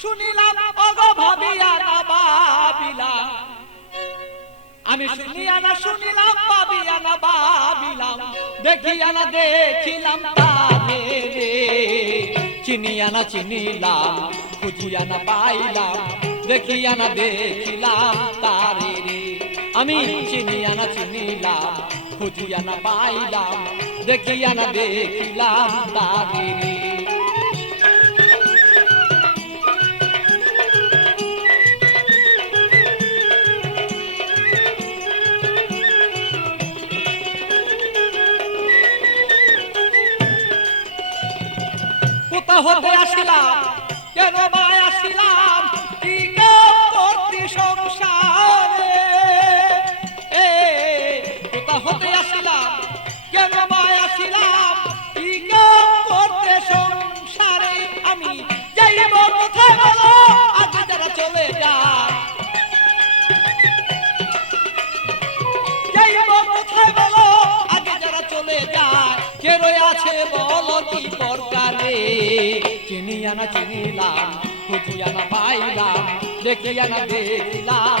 শুনিলাম অগো ভাবিয়া না ভাবিলাম আমি শুনিয়া না শুনিলাম, ভাবিয়া না ভাবিলাম। দেখিয়া না দেখিলাম তারে চিনিয়া না চিনিলাম, খুঁজিয়া না পাইলাম। দেখিয়া না দেখিলাম তারে রে। আমি চিনিয়া না চিনিলাম, খুঁজিয়া না পাইলাম। দেখিয়া না দেখিলাম তারে রে। হতে আসিলাম। কেন মায় আসিলাম? আছে বল কি দরকারে? চিনিয়া না চিনিলাম খুঁজিয়া না পাইলাম দেখিয়া না দেখিলাম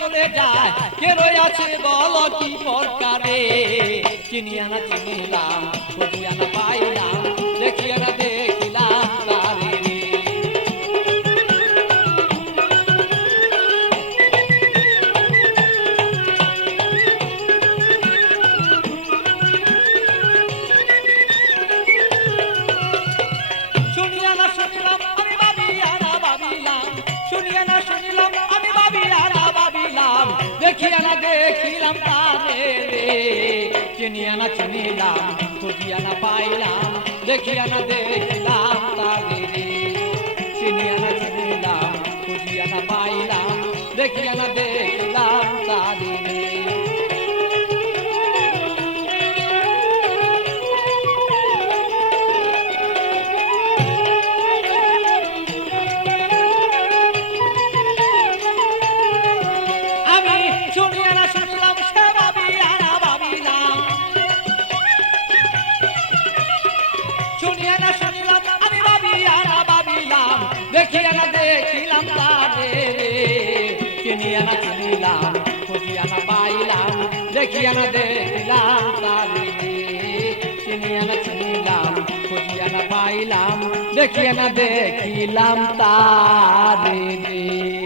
চলে যায়। কে আছে বলো কি দরকারে? চিনিয়া না চিনিলাম খুঁজিয়া না পাইলাম দেখিয়া না দেখিলাম না শুনিলাম দেখিলাম তারে চিনিয়া না চিনিলাম, খুঁজিয়া না পাইলাম, দেখিয়া না দেখিলাম তারে চিনিয়া না চিনিলাম, খুঁজিয়া না পাইলাম, দেখিয়া না দেখিলাম চিনিয়া না চিনিলাম খুঁজিয়া না পাইলাম দেখিয়া না দেখিলাম তারে রে চিনিয়া না চিনিলাম খুঁজিয়া না পাইলাম দেখিয়া না দেখিলাম তারে রে